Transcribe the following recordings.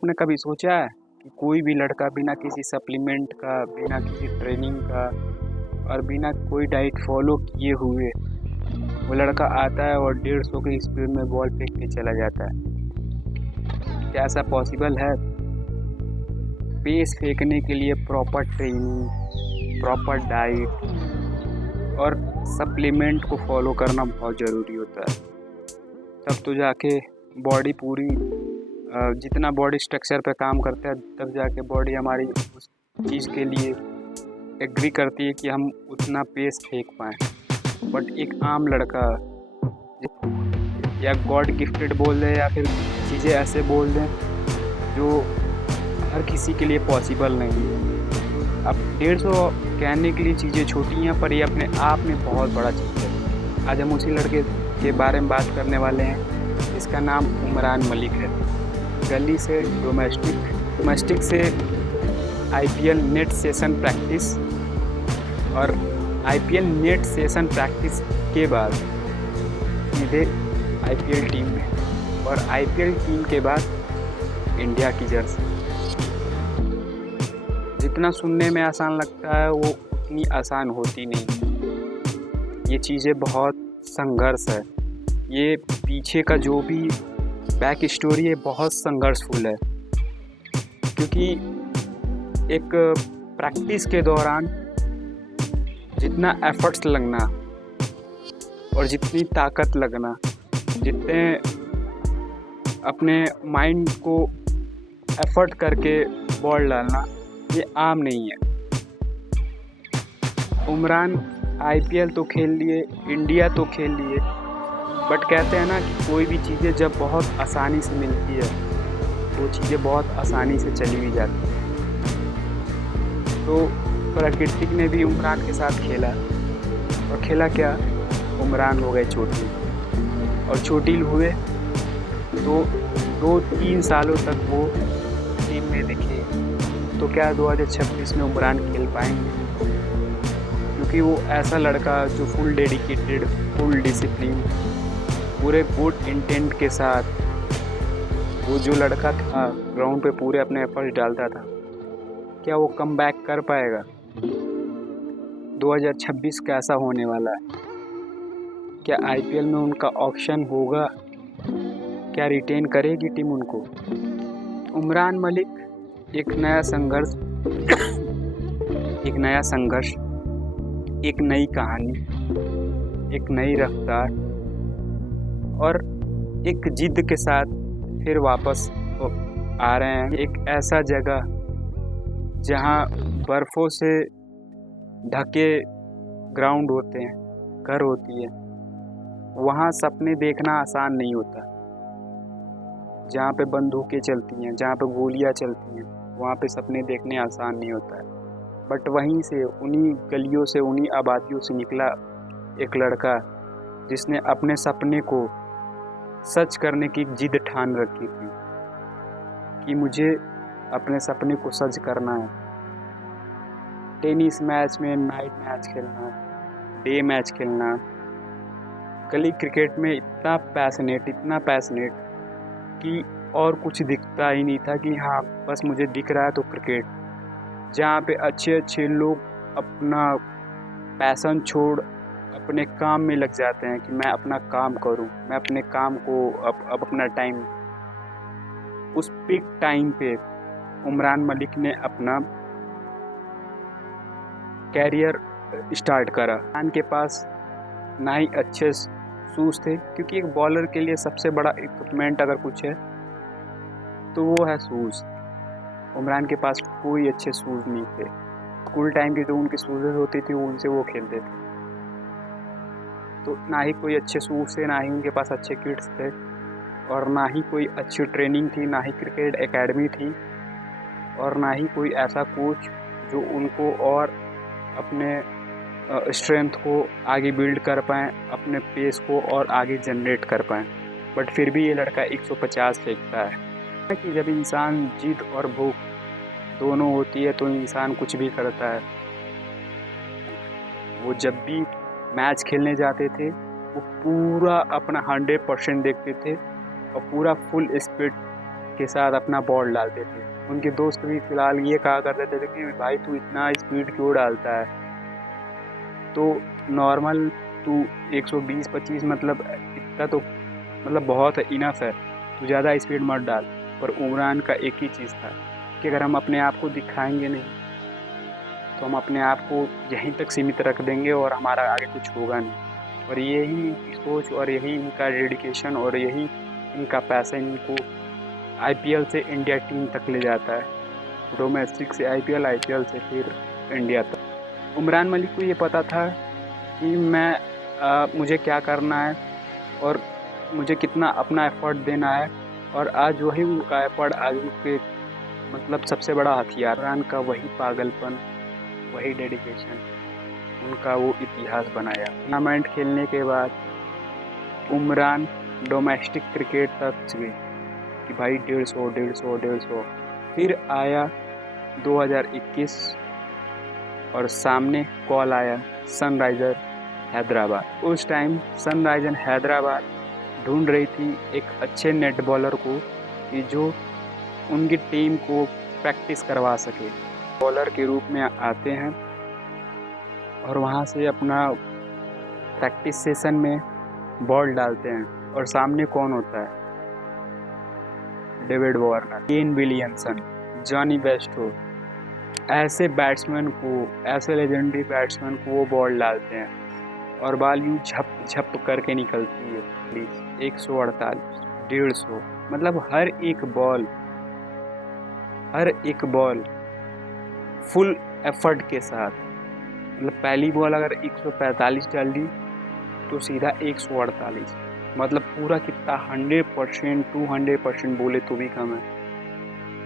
आपने कभी सोचा है कि कोई भी लड़का बिना किसी सप्लीमेंट का, बिना किसी ट्रेनिंग का और बिना कोई डाइट फॉलो किए हुए वो लड़का आता है और 150 की स्पीड में बॉल फेंक के चला जाता है? क्या ऐसा पॉसिबल है? पेस फेंकने के लिए प्रॉपर ट्रेनिंग, प्रॉपर डाइट और सप्लीमेंट को फॉलो करना बहुत ज़रूरी होता है। तब तो जाके बॉडी पूरी जितना बॉडी स्ट्रक्चर पे काम करता है तब जाके बॉडी हमारी उस चीज़ के लिए एग्री करती है कि हम उतना पेस फेंक पाएँ। बट एक आम लड़का या गॉड गिफ्टेड बोल दें या फिर चीज़ें ऐसे बोल दें जो हर किसी के लिए पॉसिबल नहीं है। अब 150 कहने के लिए चीज़ें छोटी हैं पर ये अपने आप में बहुत बड़ा चीज़ है। आज हम उसी लड़के के बारे में बात करने वाले हैं। इसका नाम उमरान मलिक है। गली से डोमेस्टिक से आईपीएल नेट सेशन प्रैक्टिस और आईपीएल नेट सेशन प्रैक्टिस के बाद सीधे आईपीएल टीम में और आईपीएल टीम के बाद इंडिया की जर्सी। जितना सुनने में आसान लगता है वो उतनी आसान होती नहीं। ये चीज़ें बहुत संघर्ष है। ये पीछे का जो भी बैक स्टोरी है बहुत संघर्षफुल है, क्योंकि एक प्रैक्टिस के दौरान जितना एफर्ट्स लगना और जितनी ताकत लगना, जितने अपने माइंड को एफर्ट करके बॉल डालना, ये आम नहीं है। उमरान आईपीएल तो खेल लिए, इंडिया तो खेल लिए, बट कहते हैं ना कि कोई भी चीज़ें जब बहुत आसानी से मिलती है वो चीज़ें बहुत आसानी से चली भी जाती हैं। तो प्रकृति ने भी उमरान के साथ खेला और खेला क्या, उमरान हो गए चोटिल और चोटिल हुए तो 2-3 सालों तक वो टीम में दिखे। तो क्या 2026 में उमरान खेल पाएंगे? क्योंकि वो ऐसा लड़का जो फुल डेडिकेटेड, फुल डिसिप्लिन, पूरे गुड इंटेंट के साथ वो जो लड़का था ग्राउंड पे पूरे अपने एफर्ट डालता था, क्या वो कम बैक कर पाएगा? 2026 कैसा होने वाला है? क्या आईपीएल में उनका ऑप्शन होगा? क्या रिटेन करेगी टीम उनको? उमरान मलिक एक नया संघर्ष एक नई कहानी, एक नई रफ्तार और एक जिद के साथ फिर वापस आ रहे हैं। एक ऐसा जगह जहां बर्फ़ों से ढके ग्राउंड होते हैं, घर होती है, वहां सपने देखना आसान नहीं होता। जहाँ पे बंदूकें चलती हैं, जहाँ पे गोलियाँ चलती हैं, वहाँ पे सपने देखने आसान नहीं होता है। बट वहीं से, उन्हीं गलियों से, उन्हीं आबादियों से निकला एक लड़का जिसने अपने सपने को सच करने की जिद ठान रखी थी कि मुझे अपने सपने को सच करना है। टेनिस मैच में नाइट मैच खेलना, डे मैच खेलना, गली क्रिकेट में इतना पैशनेट कि और कुछ दिखता ही नहीं था कि हाँ बस मुझे दिख रहा है तो क्रिकेट। जहाँ पे अच्छे लोग अपना पैशन छोड़ अपने काम में लग जाते हैं कि मैं अपना काम करूं, मैं अपने काम को अब अपना टाइम। उस पीक टाइम पे उमरान मलिक ने अपना कैरियर स्टार्ट करा। उमरान के पास ना ही अच्छे शूज़ थे, क्योंकि एक बॉलर के लिए सबसे बड़ा इक्विपमेंट अगर कुछ है तो वो है शूज़। उमरान के पास कोई अच्छे शूज़ नहीं थे। स्कूल टाइम की जो उनकी शूज़ होती थी उनसे वो खेलते थे। तो ना ही कोई अच्छे शूज़ थे, ना ही उनके पास अच्छे किट्स थे और ना ही कोई अच्छी ट्रेनिंग थी, ना ही क्रिकेट एकेडमी थी और ना ही कोई ऐसा कोच जो उनको और अपने स्ट्रेंथ को आगे बिल्ड कर पाएँ, अपने पेस को और आगे जनरेट कर पाएँ। बट फिर भी ये लड़का 150 फेंकता है कि जब इंसान जिद और भूख दोनों होती है तो इंसान कुछ भी करता है। वो जब भी मैच खेलने जाते थे वो पूरा अपना 100% देखते थे और पूरा फुल स्पीड के साथ अपना बॉल डालते थे। उनके दोस्त भी फिलहाल ये कहा करते थे कि भाई तू इतना स्पीड क्यों डालता है, तो नॉर्मल तू 120-25 मतलब इतना तो मतलब बहुत है, इनफ है, तू ज़्यादा स्पीड मत डाल। पर उमरान का एक ही चीज़ था कि अगर हम अपने आप को दिखाएंगे नहीं तो हम अपने आप को यहीं तक सीमित रख देंगे और हमारा आगे कुछ होगा नहीं। और यही इनकी सोच और यही इनका डेडिकेशन और यही इनका पैसा इनको आईपीएल से इंडिया टीम तक ले जाता है, डोमेस्टिक से आईपीएल, आईपीएल से फिर इंडिया तक। उमरान मलिक को ये पता था कि मुझे क्या करना है और मुझे कितना अपना एफर्ट देना है, और आज वही उनका एफर्ट, आज उनके मतलब सबसे बड़ा हथियार। उमरान का वही पागलपन, वही डेडिकेशन, उनका वो इतिहास बनाया। टूर्नामेंट खेलने के बाद उमरान डोमेस्टिक क्रिकेट तक गए कि भाई 150। फिर आया 2021 और सामने कॉल आया सनराइजर हैदराबाद। उस टाइम सनराइजर हैदराबाद ढूंढ रही थी एक अच्छे नेट बॉलर को कि जो उनकी टीम को प्रैक्टिस करवा सके। बॉलर के रूप में आते हैं और वहाँ से अपना प्रैक्टिस सेशन में बॉल डालते हैं, और सामने कौन होता है? David Warner, Kane Williamson, Jonny Bairstow, ऐसे बैट्समैन को, ऐसे लेजेंडरी बैट्समैन को वो बॉल डालते हैं और बॉल यूँ झप झप करके निकलती है। 148, 150, मतलब हर एक बॉल फुल एफर्ट के साथ। मतलब पहली बॉल अगर 145 डाल दी तो सीधा 148, मतलब पूरा कितना 100%, 200% बोले तो भी कम है,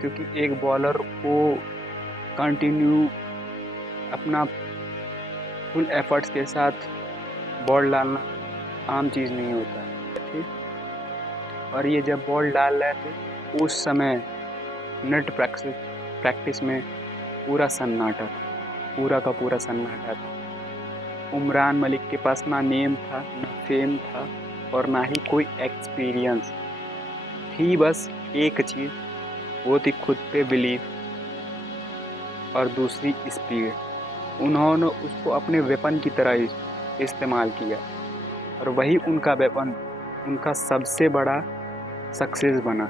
क्योंकि एक बॉलर को कंटिन्यू अपना फुल एफर्ट्स के साथ बॉल डालना आम चीज़ नहीं होता है, ठीक। और ये जब बॉल डाल रहे थे उस समय नेट प्रैक्टिस में पूरा सन्नाटा था, पूरा का पूरा सन्नाटा था। उमरान मलिक के पास ना नेम था, ना फेम था, और ना ही कोई एक्सपीरियंस थी। बस एक चीज़, वो थी खुद पे बिलीव और दूसरी स्पीड। उन्होंने उसको अपने वेपन की तरह इस्तेमाल किया, और वही उनका वेपन, उनका सबसे बड़ा सक्सेस बना।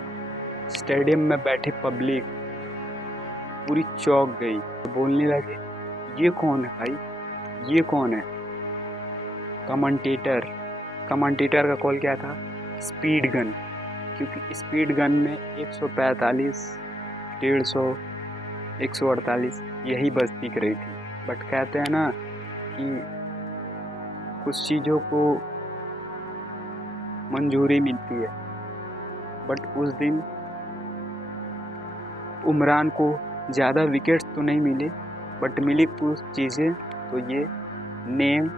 स्टेडियम में बैठे पब्लिक पूरी चौंक गई, बोलने लगे ये कौन है भाई, ये कौन है? कमेंटेटर का कॉल क्या था? स्पीड गन, क्योंकि स्पीड गन में 145, 150, 148 यही बस दिख रही थी। बट कहते हैं ना कि कुछ चीज़ों को मंजूरी मिलती है, बट उस दिन उमरान को ज़्यादा विकेट्स तो नहीं मिले, बट मिली कुछ चीज़ें, तो ये नेम,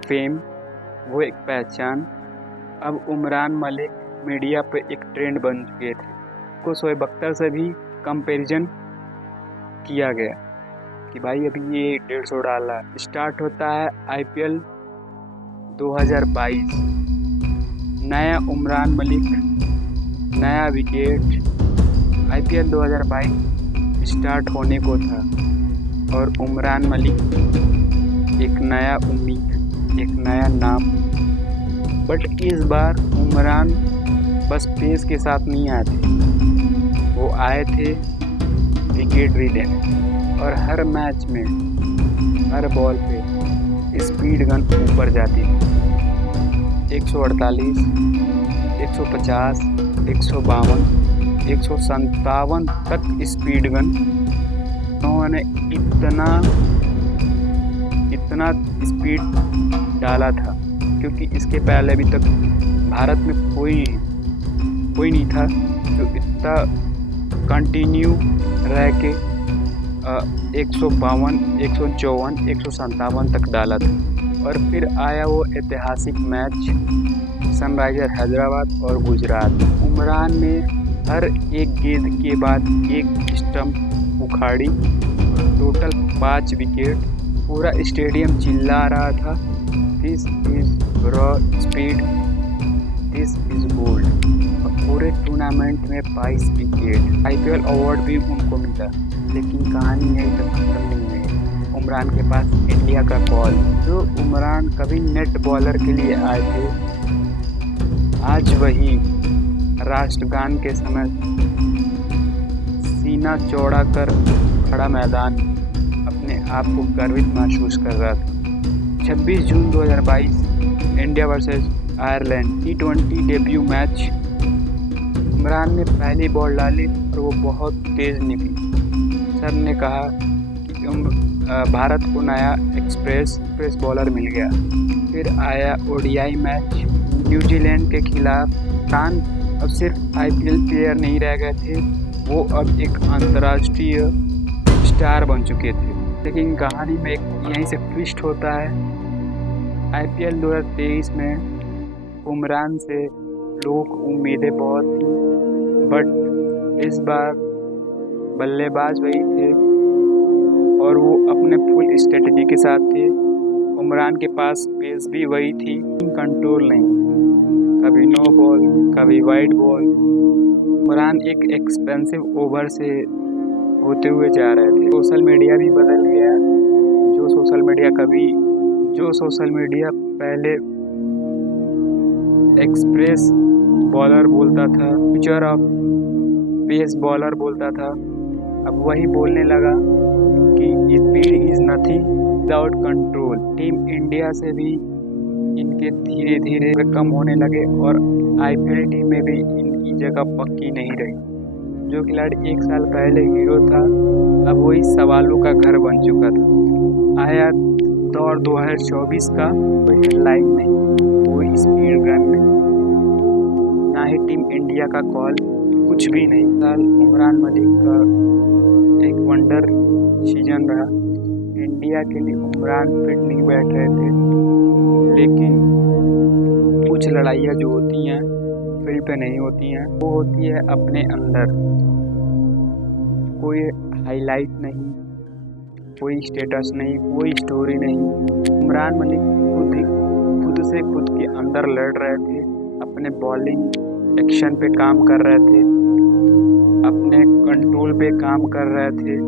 फेम, वो एक पहचान। अब उमरान मलिक मीडिया पे एक ट्रेंड बन चुके थे। को शोएब अख्तर से भी कंपैरिजन किया गया कि भाई अभी ये 150 डाला। स्टार्ट होता है आईपीएल 2022, नया उमरान मलिक, नया विकेट। आईपीएल 2022 स्टार्ट होने को था और उमरान मलिक एक नया उम्मीद, एक नया नाम। बट इस बार उमरान बस पेस के साथ नहीं आए थे, वो आए थे विकेट भी लेने, और हर मैच में हर बॉल पे स्पीड गन ऊपर जाती थी। 148, 150, 152, 157 तक स्पीड गन उन्होंने इतना स्पीड डाला था, क्योंकि इसके पहले अभी तक भारत में कोई नहीं था जो इतना कंटिन्यू रह के 152, 154, 157 तक डाला था। और फिर आया वो ऐतिहासिक मैच सनराइजर हैदराबाद और गुजरात। उमरान ने हर एक गेंद के बाद एक स्टंप उखाड़ी, टोटल 5 विकेट। पूरा स्टेडियम चिल्ला रहा था, this is raw speed, this is gold. और पूरे टूर्नामेंट में 22 विकेट। आईपीएल अवार्ड भी उनको मिला। लेकिन कहानी यहीं तक खत्म नहीं हुई। उमरान के पास इंडिया का कॉल। जो उमरान कभी नेट बॉलर के लिए आए थे, आज वही राष्ट्रगान के समय सीना चौड़ा कर खड़ा मैदान अपने आप को गर्वित महसूस कर रहा था। 26 जून 2022 India versus Ireland T20 debut match. Umran ने पहली बॉल डाली और वो बहुत तेज़ निकली। सब ने कहा कि भारत को नया एक्सप्रेस बॉलर मिल गया। फिर आया ओडीआई मैच न्यूजीलैंड के खिलाफ। खान अब सिर्फ आईपीएल प्लेयर नहीं रह गए थे, वो अब एक अंतर्राष्ट्रीय स्टार बन चुके थे। लेकिन कहानी में यहीं से ट्विस्ट होता है। आईपीएल 2023 में उमरान से लोगों को उम्मीदें बहुत थी, बट इस बार बल्लेबाज वही थे और वो अपने फुल स्ट्रेटजी के साथ थे। उमरान के पास पेस भी वही थी, कंट्रोल नहीं, कभी नो बॉल, कभी वाइड बॉल। उमरान एक एक्सपेंसिव ओवर से होते हुए जा रहे थे। सोशल मीडिया भी बदल गया। जो सोशल मीडिया पहले एक्सप्रेस बॉलर बोलता था, फ्यूचर ऑफ पेस बॉलर बोलता था, अब वही बोलने लगा कि speed is nothing without control. Team India से भी इनके धीरे धीरे कम होने लगे और आईपीएल टीम में भी इनकी जगह पक्की नहीं रही। जो खिलाड़ी 1 साल पहले हीरो था, अब वही सवालों का घर बन चुका था। आया दौर 2024 का, कोई हेडलाइन नहीं, कोई स्पीड गन नहीं, ना ही टीम इंडिया का कॉल, कुछ भी नहीं। साल उमरान मलिक का एक वंडर सीजन रहा। इंडिया के लिए उमरान फिट नहीं बैठ रहे थे, लेकिन कुछ लड़ाइयाँ जो होती हैं फील्ड पे नहीं होती हैं, वो होती है अपने अंदर। कोई हाईलाइट नहीं, कोई स्टेटस नहीं, कोई स्टोरी नहीं। उमरान मलिक खुद से खुद के अंदर लड़ रहे थे, अपने बॉलिंग एक्शन पे काम कर रहे थे, अपने कंट्रोल पे काम कर रहे थे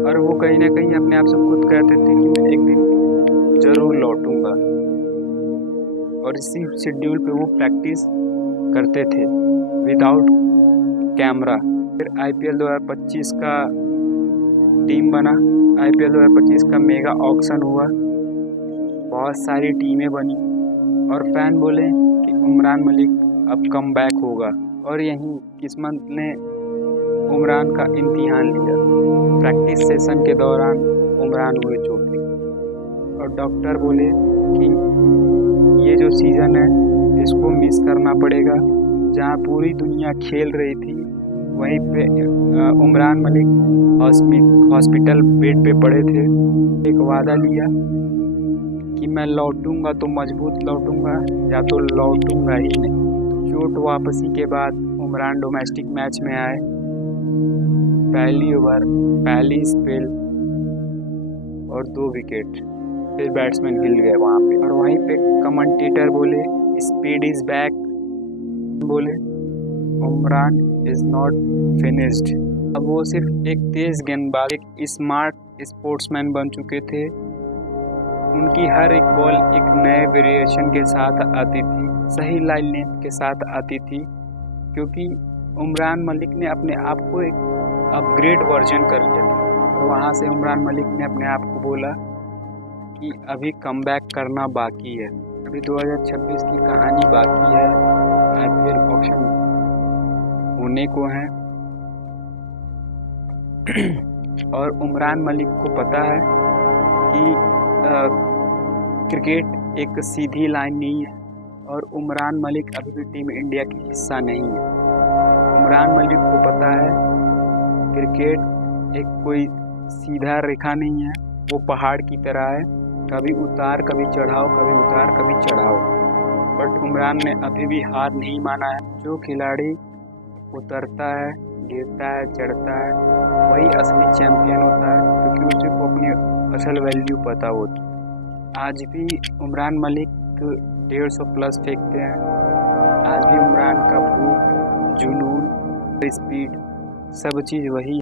और वो कहीं ना कहीं अपने आप से खुद कहते थे कि मैं एक दिन ज़रूर लौटूंगा। और इसी शेड्यूल पे वो प्रैक्टिस करते थे विदाउट कैमरा। फिर आईपीएल 2025 का टीम बना। आईपीएल 2025 का मेगा ऑक्शन हुआ, बहुत सारी टीमें बनी और फैन बोले कि उमरान मलिक अब कम बैक होगा। और यहीं किस्मत ने उमरान का इम्तिहान लिया। प्रैक्टिस सेशन के दौरान उमरान हुए चोटिल और डॉक्टर बोले कि ये जो सीज़न है इसको मिस करना पड़ेगा। जहाँ पूरी दुनिया खेल रही थी, वहीं पे उमरान मलिक हॉस्पिटल बेड पे पड़े थे। एक वादा लिया कि मैं लौटूंगा तो मजबूत लौटूंगा, या तो लौटूंगा ही नहीं। चोट वापसी के बाद उमरान डोमेस्टिक मैच में आए। पहली ओवर, पहली स्पेल और 2 विकेट। फिर बैट्समैन हिल गए वहाँ पे और वहीं पे कमेंटेटर बोले स्पीड इज बैक, बोले उमरान इज नॉट फिनिश्ड। अब वो सिर्फ एक तेज गेंदबाज, एक स्मार्ट स्पोर्ट्समैन बन चुके थे। उनकी हर एक बॉल एक नए वेरिएशन के साथ आती थी, सही लाइन लेंथ के साथ आती थी, क्योंकि उमरान मलिक ने अपने आप को एक अपग्रेड वर्जन कर लिया था। और वहाँ से उमरान मलिक ने अपने आप को बोला कि अभी कमबैक करना बाकी है, अभी 2026 की कहानी बाकी है, आईपीएल ऑक्शन होने को है। और उमरान मलिक को पता है कि क्रिकेट एक सीधी लाइन नहीं है और उमरान मलिक अभी भी टीम इंडिया की हिस्सा नहीं है। उमरान मलिक को पता है क्रिकेट एक कोई सीधा रेखा नहीं है, वो पहाड़ की तरह है, कभी उतार कभी चढ़ाओ, कभी उतार कभी चढ़ाओ। बट उमरान ने अभी भी हार नहीं माना है। जो खिलाड़ी उतरता है, गिरता है, चढ़ता है, वही असली चैम्पियन होता है, क्योंकि उसे को अपनी असल वैल्यू पता होती। आज भी उमरान मलिक 150 प्लस फेंकते हैं, आज भी इमरान का भूख, जुनून, स्पीड सब चीज़ वही।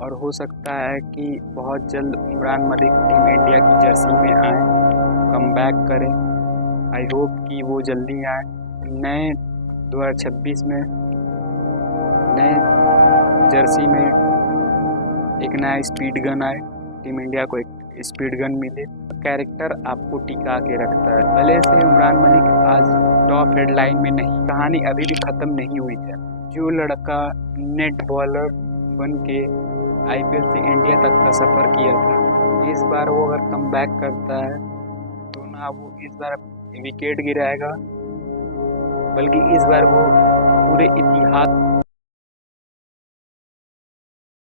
और हो सकता है कि बहुत जल्द इमरान मलिक टीम इंडिया की जर्सी में आए, कमबैक करें। आई होप कि वो जल्दी आए। नए 2026 में नए जर्सी में एक नया स्पीड गन आए, टीम इंडिया को एक स्पीड गन मिले। कैरेक्टर आपको टिका के रखता है। भले से इमरान मलिक आज टॉप हेडलाइन में नहीं, कहानी अभी भी ख़त्म नहीं हुई है। जो लड़का नेट बॉलर बन के आईपीएल से इंडिया तक का सफ़र किया था, इस बार वो अगर कमबैक करता है तो ना वो इस बार विकेट गिराएगा, बल्कि इस बार वो पूरे इतिहास